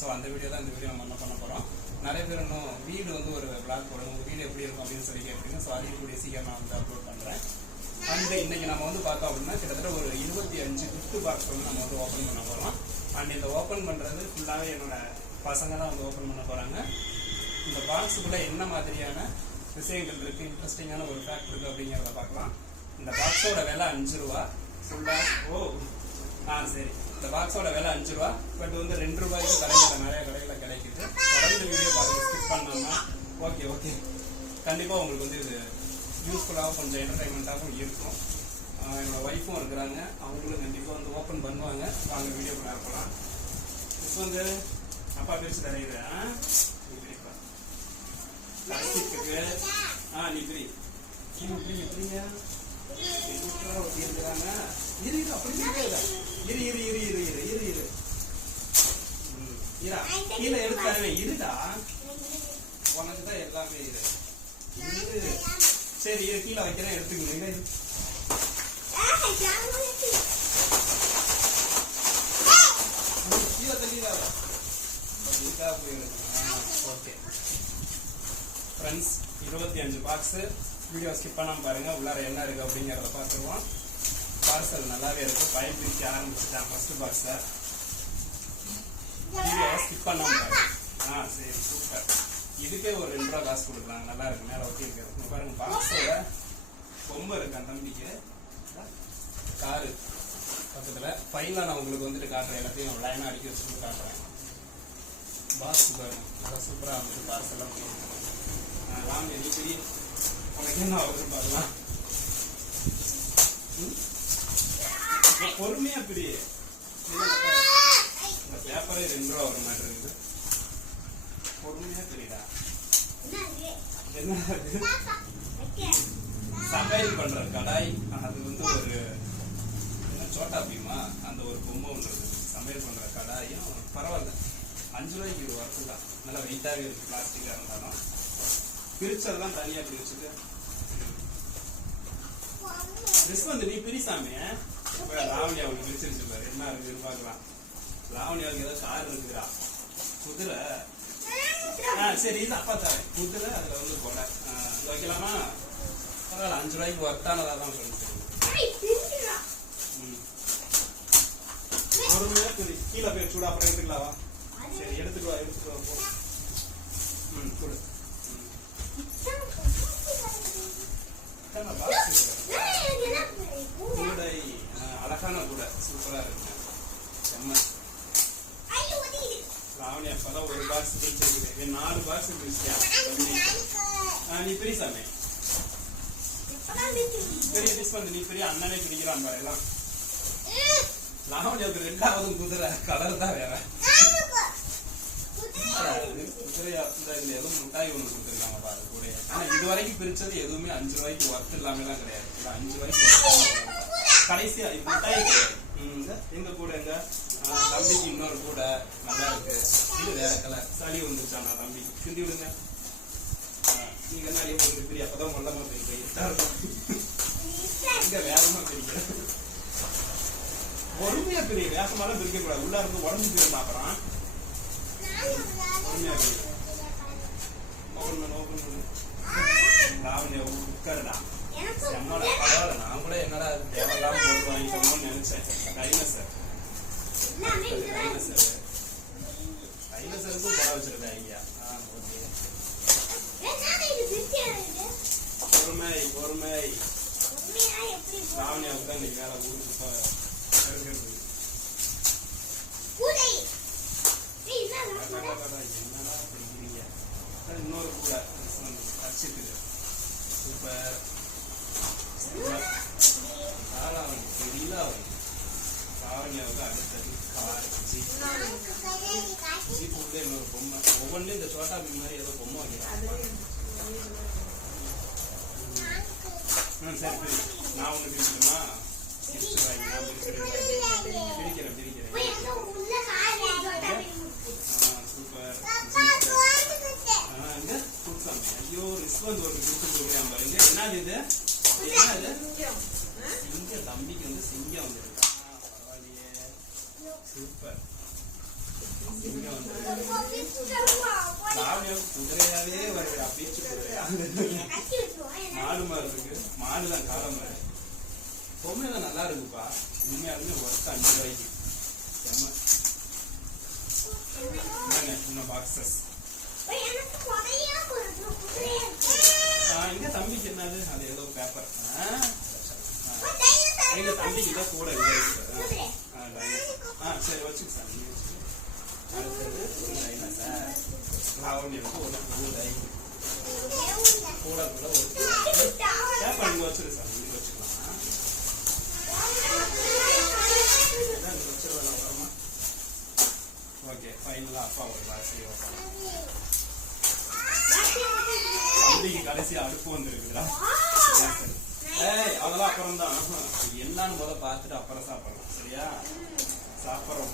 So அந்த video தான் இந்த வீடியோ நம்ம என்ன பண்ண போகிறோம். நிறைய பேர் இன்னும் வீடு வந்து ஒரு விளாக் போடணும், உங்கள் வீடு எப்படி இருக்கும் அப்படின்னு சொல்லி கேட்குறீங்க. ஸோ அதையும் கூடிய சீக்கிரம் நான் வந்து அப்லோட் பண்ணுறேன். அண்ட் இன்னைக்கு நம்ம வந்து பார்த்தோம் அப்படின்னா கிட்டத்தட்ட ஒரு 25 gift பாக்ஸ் வந்து நம்ம வந்து ஓப்பன் பண்ண போகிறோம். அண்ட் இந்த ஓப்பன் பண்ணுறது ஃபுல்லாகவே என்னோட பசங்க தான் வந்து ஓப்பன் பண்ண போகிறாங்க. இந்த பாக்ஸுக்குள்ளே என்ன மாதிரியான விஷயங்கள் இருக்குது, இன்ட்ரெஸ்டிங்கான ஒரு ஃபேக்ட் இருக்குது அப்படிங்கிறத பார்க்கலாம். இந்த பாக்ஸோட விலை 5 ரூபா ஃபுல்லாக. சரி, இந்த பாக்ஸோட விலை 5 ரூபா. பட் வந்து 2 ரூபாய்க்கு கடைகளில் நிறைய கடைகளில் கிடைக்குது. தொடர்ந்து வீடியோ பார்த்து ஸ்கிப் பண்ணோம்னா ஓகே கண்டிப்பாக உங்களுக்கு வந்து இது யூஸ்ஃபுல்லாகவும் கொஞ்சம் என்டர்டைன்மெண்ட்டாகவும் இருக்கும். என்னோட ஒய்ஃபும் இருக்கிறாங்க, அவங்களும் கண்டிப்பாக வந்து ஓப்பன் பண்ணுவாங்க. வாங்க வீடியோக்குள்ள இருக்கலாம். இப்போ வந்து அப்பா பிரிச்சு தரையுது. நீ பிரி எப்படிங்க இருக்கிறாங்க. கீழே எடுத்தாருவே இருடா, உனக்கு தான் எல்லாமே இரு. சரி இரு, கீழே வைக்கிறேன், எடுத்துக்கணும். கீழே தள்ளிடா. Okay friends, 25 box. Video skip பண்ணாமல் பாருங்க, உள்ளார என்ன இருக்கு அப்படிங்கிறத பார்த்துருவோம். பார்சல் நல்லாவே இருக்கு. பையன் பிரிக்க ஆரம்பிச்சுட்டான் ஃபர்ஸ்ட் பாக்ஸை. வீடியோ ஸ்கிப் பண்ணாமல் பாருங்க. சரி சூப்பர். இதுக்கே ஒரு 2 ரூபா காசு கொடுக்குறாங்க, நல்லா இருக்கு. மேலே ஒட்டி இருக்கிறது பாருங்க. பாக்ஸோட பொம்மை இருக்கு அந்த தம்பிக்கு. காரு பக்கத்தில் ஃபைனலாக நான் உங்களுக்கு வந்துட்டு காட்டுறேன். எல்லாத்தையும் லைனாக அடிக்க வச்சுட்டு காட்டுறேன். பாக்ஸ் பாருங்க, நல்லா சூப்பராக வந்துட்டு பார்சல்லாம் வாங்க. நீ பெரிய உனக்கு என்ன ஆகுது பார்க்கலாம். பொறுமையா பெரிய இந்த பேப்பரே 2 ரூபா வர மாதிரி இருக்குது. பொறுமையா பெரியடா. என்ன சமையல் பண்ற கடாய், அது வந்து ஒரு சோட்டா பீமா அந்த ஒரு பொம்மை ஒன்று இருக்குது. சமையல் பண்ற கடாயும் பரவாயில்ல, 5 ரூபாய்க்கு ஒரு ஒர்க்கு தான். நல்லா வெயிட்டாகவே இருக்கு, பிளாஸ்டிக்கா இருந்தாலும். பிரிச்சதெல்லாம் தனியா பிரிச்சுட்டு வந்து நீ பிரிசாமி. லாவணி அவனுக்கு பிரிச்சிருச்சு பாரு, என்ன இருக்குன்னு பாக்கலாம். லாவணியாவுக்கு ஏதோ கார் இருக்குறா, குதிரை. சரி இது அப்பா தரேன். குதிரை அதுல வந்து கொடை வைக்கலாமா? பரவாயில்ல, 5 ரூபாய்க்கு ஒர்த்தானதா தான் சொல்லிட்டு. பொறுமையா கீழே போய் சூடா அப்புறம் எடுத்துக்கலாவா? சரி எடுத்துட்டு வா போ. கொடு. கூடை அழகான கூடை, சூப்பரா இருக்கு. லாவணி அப்பதான் ஒரு பாக்ஸ் பிரிச்சிருக்கு, 4 பாக்ஸ் பிரிச்சியா? நீ பிரிசாமே பெரிய டிஸ் பண்ணு. நீ பெரிய அண்ணனே பிரிக்கிறான் பாரு எல்லாம். லாவணியாவுக்கு 2வது குதிரை, கலர் தான் வேற. குதிரையா இந்த எதுவும் முட்டாய் ஒண்ணு கொடுத்துருக்காங்க பாரு கூட. ஆனா இது வரைக்கும் பிரிச்சது எதுவுமே 5 ரூபாய்க்கு ஒர்த் இல்லாம எல்லாம் கிடையாது. 5 ரூபாய்க்கு கடைசியா முட்டாய் கிடையாது. எங்க கூட எங்க தம்பிக்கு இன்னொரு கூட நல்லா இருக்கு. இது வேற கலர். சளி வந்துருச்சானா தம்பிக்கு, சிந்தி விடுங்க. நீங்க என்ன உங்களுக்கு பெரிய அப்பதான் மொல்லமா பெரிய இங்க வேகமா பிரிக்க. பொறுமையா பெரிய வேகமாலாம் பிரிக்க கூடாது. உள்ள இருந்து உடம்பு போயிருந்தா அப்புறம் உட்காருடா. செம்மோட பரவாயில்ல, நான் கூட என்னடா தேவையில்லாம பொருள் வாங்கிக்கணும்னு நினைச்சேன். டைனோசருக்கும் படம் வச்சிருக்காங்க. பொறுமை. லாவணியாவுக்கு தான் இன்னைக்கு வேலை ஊருக்கு இருக்கிறது. என்னடா படிக்கிறீங்க? இன்னொரு கூட அடிச்சிருக்கு. சூப்பர். தெரியல லாவணியாவுக்கு அடுத்தது கார், ஜீப் உள்ள இன்னொரு பொம்மை. ஒவ்வொன்றும் இந்த சோட்டா பீம் மாதிரி ஏதோ பொம்மை வைக்கிறாங்க. சரி நான் ஒண்ணு பிரிக்கணுமா? பிரிக்கிறேன். சூப்பர். ஐயோ ரிஸ்வந்த் ஒரு கொடுத்துருக்கான் பாருங்க. என்னது இது? சிங்க தம்பிக்கு வந்து சிங்கம் வந்துருக்கு. பரவாயில்லையே, சூப்பர். இங்க வந்து லாவண்யாவுக்கு குதிரையாவே வருடா, பீச்சு குதிரையா. மாடு மாதிரி இருக்கு, மாடுதான் காலம் மாதிரி. பொம்மையெல்லாம் நல்லா இருக்குப்பா, உண்மையாலுமே ஒர்த் 5 ரூபாய்க்கு. இன்னும் பாக்ஸஸ் இங்க தம்பிக்கு என்னது, அது ஏதோ பேப்பர். எங்க தம்பிக்கு தான் கூட சரி வச்சுக்க சார். அடுத்தது ஒரு டைனோசர். லாவண்யாவுக்கு ஒரு பூனை கூட கூட ஒரு பேப்பர் இங்க வச்சிருக்கு சார், இங்க வச்சுக்கலாம். ஓகே ஃபைனலா அப்பா ஒரு பாக்ஸ் தம்பிக்கு கடைசி அடுப்பு வந்துருக்குதா. அதெல்லாம் அப்புறம் தான், என்னன்னு முதல்ல பார்த்துட்டு அப்புறம் சாப்பிடலாம். சரியா? சாப்பிட்றோம்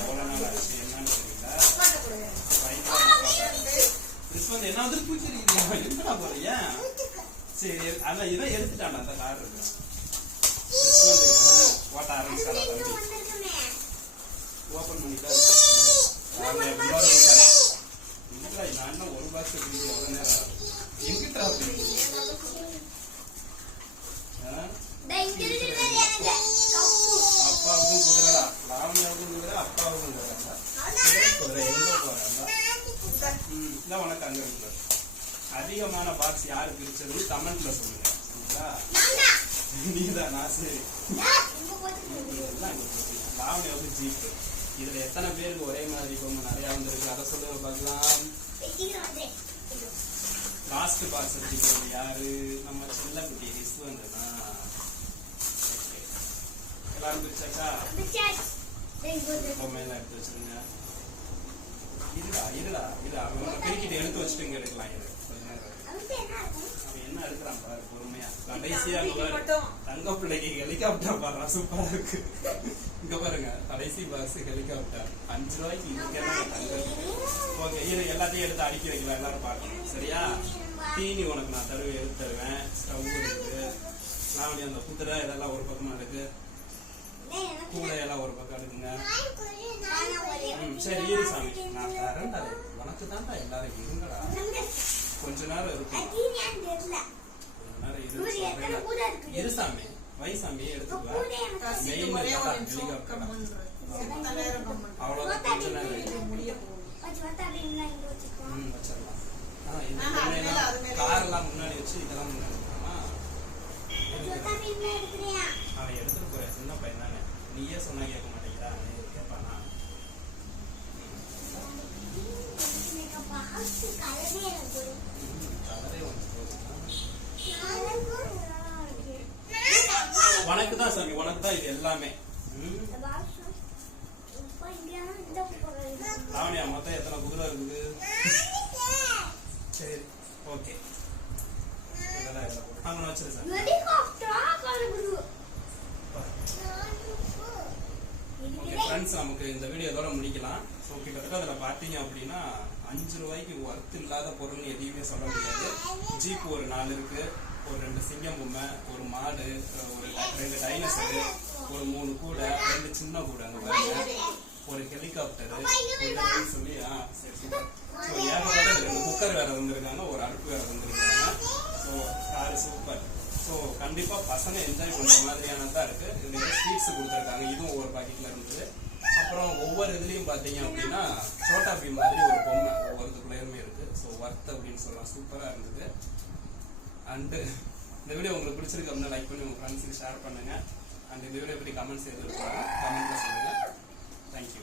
எவ்வளவு நாள் ஆச்சு என்னன்னு தெரியல. வந்து என்ன வந்து பூச்சிருக்கீங்க, என்னடா போறீங்க? சரி அதான் இதை எடுத்துட்டான் அந்த கார் இருக்கு. ஓட்ட ஆரம்பிச்சாரா தம்பி, ஓபன் பண்ணிட்டாரு. நான் ஒரு பாக்ஸ் எவ்வளவு நேரம் எங்கிட்ட அப்பாவுக்கும் குதிரடா, லாவண்யாவுக்கும் குதிரை, அப்பாவுக்கும் குதிரை. எங்க போறாங்க உனக்கு அங்க இருக்கு. அதிகமான பாக்ஸ் யாரு பிரிச்சதுன்னு கமெண்ட்ல சொல்லுங்க. சரிங்களா? நீதான். நான் சரி லாவண்யாவுக்கு ஜீப். இதுல எத்தனை பேருக்கு ஒரே மாதிரி பொம்மை நிறைய வந்துருக்கு, அதை சொல்லுங்க பார்க்கலாம். லாஸ்ட் பாக்ஸ் வச்சுக்கிறது யாரு? நம்ம சின்ன குட்டி ரிஸ்வந்த் தான். எல்லாரும் பிரிச்சாச்சா? பொம்மையெல்லாம் எடுத்து வச்சிருங்க. இருடா அவங்க பிரிக்கிட்டு எடுத்து வச்சுட்டு இங்க எடுக்கலாம். இது அவன் என்ன எடுக்கிறான் பாரு பொறுமையா. கடைசியா தங்க பிள்ளைக்கு ஹெலிகாப்டர் பாடுறான், சூப்பரா இருக்கு. இங்க பாருங்க கடைசி பாக்ஸ் ஹெலிகாப்டர் 5 ரூபாய்க்கு. ஓகே இது எல்லாத்தையும் எடுத்து அடுக்கி வைக்கலாம், எல்லாரும் பார்க்கணும். சரியா? தீனி உனக்கு நான் எடுத்து தருவேன். ஸ்டவ் இருக்கு, லாவண்யா அந்த குதிரை இதெல்லாம் ஒரு பக்கமா இருக்கு, கூடையெல்லாம் ஒரு பக்கம் எடுக்குங்க. சரி இரு சாமி, நான் தரேன்டா, உனக்கு தான்டா எல்லாரும். இருங்கடா கொஞ்ச நேரம் இருக்கும், இரு சாமி. வயசாமி எடுத்துக்குவேன். அவ்வளவுதான் கொஞ்ச நேரம் வச்சிடலாம். காரெல்லாம் முன்னாடி வச்சு இதெல்லாம் முன்னாடி அவன் எடுத்துட்டு போற சின்ன பையன் தானே, நீயே சொன்னா கேட்க மாட்டேங்கிறா, கேட்பானா? உனக்கு தான் சாமி, உனக்கு தான் இது எல்லாமே. லாவண்யா மொத்தம் எத்தனை குதிரை இருக்குது? சரி ஓகே இதெல்லாம் வச்சிரு சார். ஃப்ரெண்ட்ஸ் நமக்கு இந்த வீடியோ இதோட முடிக்கலாம். ஸோ கிட்டத்தட்ட அதில் பார்த்தீங்க அப்படின்னா 5 ரூபாய்க்கு ஒர்த் இல்லாத பொருள்னு எதையுமே சொல்ல முடியாது. ஜீப் ஒரு 4 இருக்கு, ஒரு 2 சிங்கம் பொம்மை, ஒரு மாடு, ஒரு 2 டைனோசரு, ஒரு 3 கூடை, 2 சின்ன கூடை, அந்த மாதிரி ஒரு ஹெலிகாப்டர் சொல்லி ஸோ ஏகப்பட்ட 2 குக்கர் வேற வந்திருக்காங்க, ஒரு அடுப்பு வேற வந்திருக்காங்க. So car super. ஸோ கண்டிப்பா பசங்க என்ஜாய் பண்ற மாதிரியானதான் இருக்கு. இதுல ஸ்வீட்ஸ் கொடுத்துருக்காங்க, இதுவும் ஒவ்வொரு பாக்கெட்ல இருந்தது. அப்புறம் ஒவ்வொரு இதுலயும் பாத்தீங்க அப்படின்னா சோட்டா பீம் மாதிரி ஒரு பொம்மை ஒவ்வொருத்துக்குள்ளேயுமே இருக்கு. ஸோ ஒர்த் அப்படின்னு சொல்லலாம், சூப்பரா இருந்தது. அண்ட் இந்த வீடியோ உங்களுக்கு பிடிச்சிருக்கு அப்படின்னா லைக் பண்ணி உங்க ஃப்ரெண்ட்ஸுக்கு ஷேர் பண்ணுங்க. அண்ட் இந்த வீடியோ பற்றி கமெண்ட்ஸ் எதிர்பார்ப்பாங்க, கமெண்ட்ல சொல்லுங்க. தேங்க்யூ.